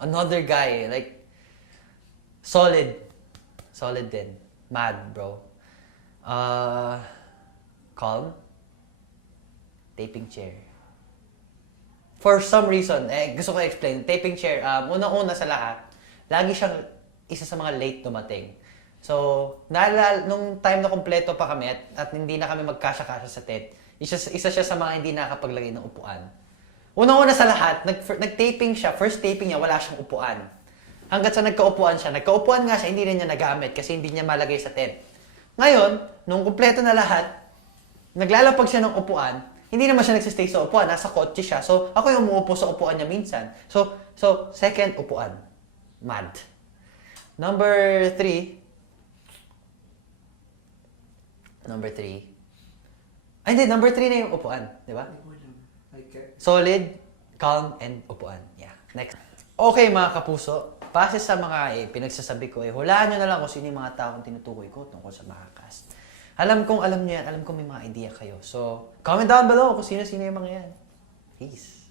another guy, like, solid. Solid din. Mad, bro. Calm. Taping chair. For some reason, gusto ko explain. Taping chair, unang-una sa lahat, lagi siyang isa sa mga late dumating. So, nung time na kompleto pa kami at hindi na kami magkasya-kasya sa tent, isa siya sa mga hindi nakapaglagay ng upuan. Unang-una sa lahat, nag-taping siya, first taping niya, wala siyang upuan. Hanggat sa nagkaupuan nga siya, hindi rin niya nagamit kasi hindi niya malagay sa tent. Ngayon, nung kumpleto na lahat, naglalapag siya ng upuan, hindi naman siya nagsistay sa upuan, nasa kotse siya. So, ako yung umuupo sa upuan niya minsan. So second, upuan. Mad. Number 3. Ay, hindi. Number 3 na yung upuan. Di ba? Solid, calm, and upuan. Yeah. Next. Okay, mga kapuso. Base sa mga pinagsasabi ko, hulaan nyo na lang kung sino yung mga taong tinutukoy ko tungkol sa mga cast. Alam kong alam niyo yan. Alam kong may mga idea kayo. So, comment down below kung sino-sino yung mga yan. Peace.